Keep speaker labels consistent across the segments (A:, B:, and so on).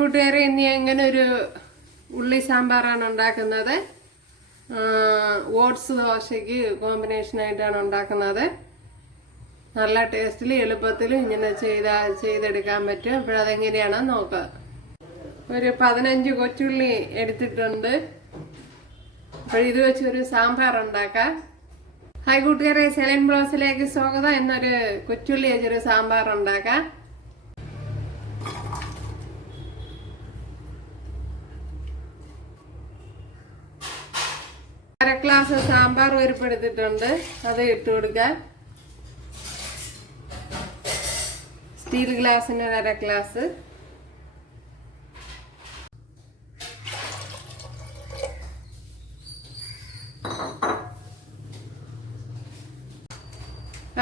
A: കൂട്ടുകാരെ ഇനി എങ്ങനെ ഒരു ഉള്ളി സാമ്പാറാണ് ഉണ്ടാക്കുന്നത്. ഓട്സ് ദോശയ്ക്ക് കോമ്പിനേഷൻ ആയിട്ടാണ് ഉണ്ടാക്കുന്നത്. നല്ല ടേസ്റ്റിൽ എളുപ്പത്തിൽ ഇങ്ങനെ ചെയ്ത ചെയ്തെടുക്കാൻ പറ്റും. അപ്പോൾ അപ്പോഴതെങ്ങനെയാണെന്ന് നോക്കുക ഒരു പതിനഞ്ച് കൊച്ചുള്ളി എടുത്തിട്ടുണ്ട്. അപ്പോൾ ഇത് വെച്ച് ഒരു സാമ്പാർ ഉണ്ടാക്കാം. ഹായ് കൂട്ടുകാരെ. സെലൻ ബ്ലോസിലേക്ക് സ്വാഗതം. എന്നൊരു കൊച്ചുള്ളി വെച്ചൊരു സാമ്പാർ ഉണ്ടാക്കാം. അര ഗ്ലാസ് സാമ്പാർ പരിപ്പെടുത്തിട്ടുണ്ട് അത് ഇട്ട് കൊടുക്കാൻ. സ്റ്റീൽ ഗ്ലാസ്സിന് ഒരു അര ഗ്ലാസ്.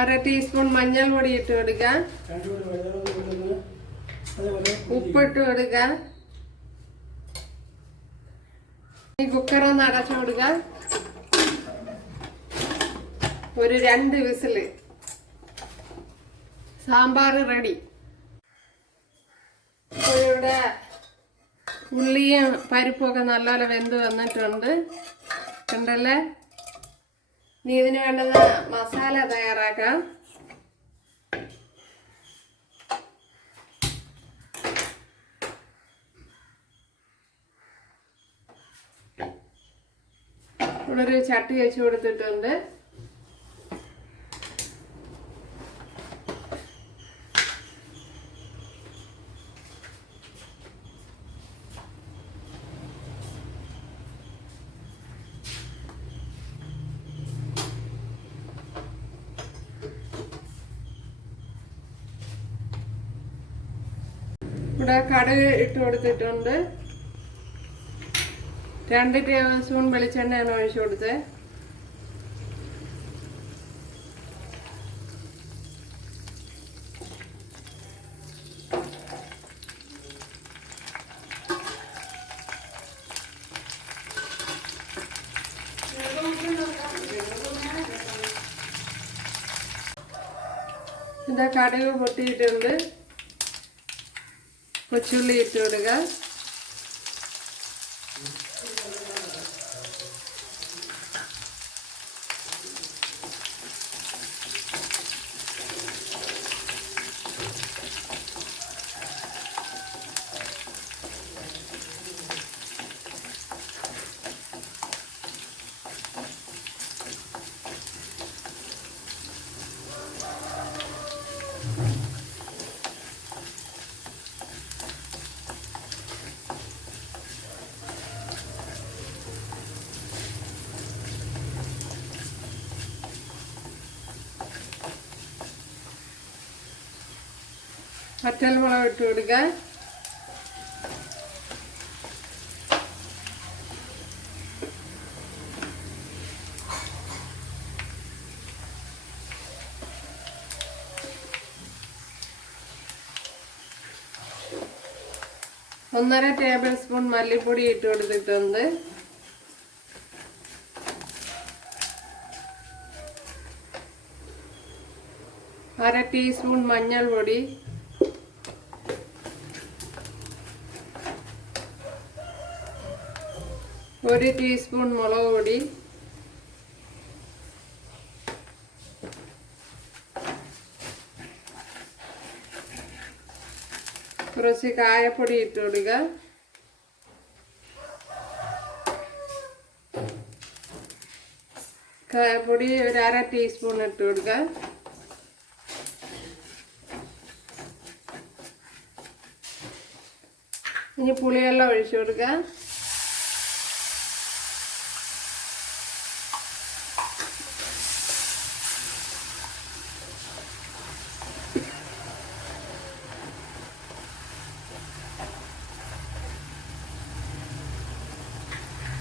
A: അര ടീസ്പൂൺ മഞ്ഞൾ പൊടി ഇട്ട് കൊടുക്കാം ഉപ്പിട്ട് കൊടുക്കാം ഈ കുക്കറൊന്ന് അടച്ചു കൊടുക്കാം ഒരു രണ്ട് വിസിൽ. സാമ്പാർ റെഡി. ഇവിടെ ഉള്ളിയും പരിപ്പൊക്കെ നല്ലപോലെ വെന്ത് വന്നിട്ടുണ്ട്. ഉണ്ടല്ലേ ഇനി ഇതിന് വേണ്ടുന്ന മസാല തയ്യാറാക്കാം. ഇവിടെ ഒരു ചട്ടി വെച്ച് കൊടുത്തിട്ടുണ്ട്. ഇവിടെ കടുക് ഇട്ട് കൊടുത്തിട്ടുണ്ട്. രണ്ട് ടേബിൾ സ്പൂൺ വെളിച്ചെണ്ണയാണ് ഒഴിച്ചു കൊടുത്തത്. ഇതാ കടുക് പൊട്ടിയിട്ടുണ്ട്. കൊച്ചുള്ളി പച്ചമുളക് ഇട്ട് കൊടുക്കുക ഒന്നര ടേബിൾ സ്പൂൺ മല്ലിപ്പൊടി ഇട്ട് കൊടുത്തിട്ടുണ്ട്. അര ടീസ്പൂൺ മഞ്ഞൾ ഒരു ടീസ്പൂൺ മുളക് പൊടി. കുറച്ച് കായപ്പൊടി ഇട്ട് കൊടുക്കുക. കായപ്പൊടി ഒരു അര ടീസ്പൂൺ ഇട്ട് കൊടുക്കുക. ഇനി പുളിവെള്ളം ഒഴിച്ചു കൊടുക്കുക.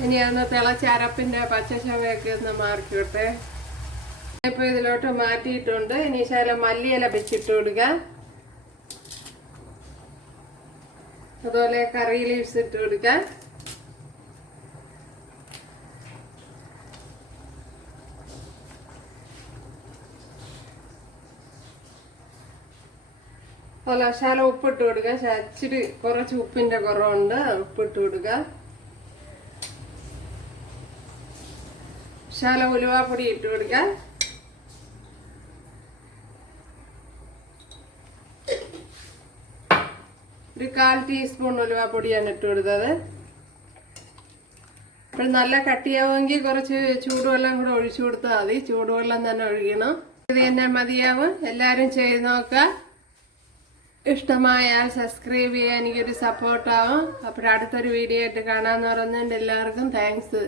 A: ഇനി ഒന്ന് തിളച്ച അരപ്പിന്റെ പച്ചച്ചവയൊക്കെ ഒന്ന് മാറിക്കോട്ടെ ഇപ്പൊ ഇതിലോട്ട് മാറ്റിയിട്ടുണ്ട്. ഇനി ശകലം മല്ലിയില വെച്ചിട്ട് കൊടുക്കുക അതുപോലെ കറി ലീവ്സ് ഇട്ട് കൊടുക്കുക അതുപോലെ ശാല ഉപ്പിട്ട് കൊടുക്കുക ഇച്ചിരി കുറച്ച് ഉപ്പിന്റെ കുറവുണ്ട്. ഉപ്പിട്ട് കൊടുക്കുക ശാല ഉലുവാപ്പൊടി ഇട്ട് കൊടുക്കുക ഒരു കാൽ ടീസ്പൂൺ ഉലുവാപ്പൊടിയാണ് ഇട്ട് കൊടുത്തത്. അപ്പോൾ നല്ല കട്ടിയാവുമെങ്കിൽ കുറച്ച് ചൂടുവെള്ളം കൂടെ ഒഴിച്ചു കൊടുത്താൽ മതി. ചൂടുവെള്ളം തന്നെ ഒഴിക്കണം. ഇത് തന്നെ മതിയാവും. എല്ലാവരും ചെയ്ത് നോക്കുക. ഇഷ്ടമായാൽ സബ്സ്ക്രൈബ് ചെയ്യാൻ എനിക്കൊരു സപ്പോർട്ടാവും അപ്പോൾ അടുത്തൊരു വീഡിയോ ആയിട്ട് കാണാമെന്ന് പറഞ്ഞുകൊണ്ട് എല്ലാവർക്കും താങ്ക്സ്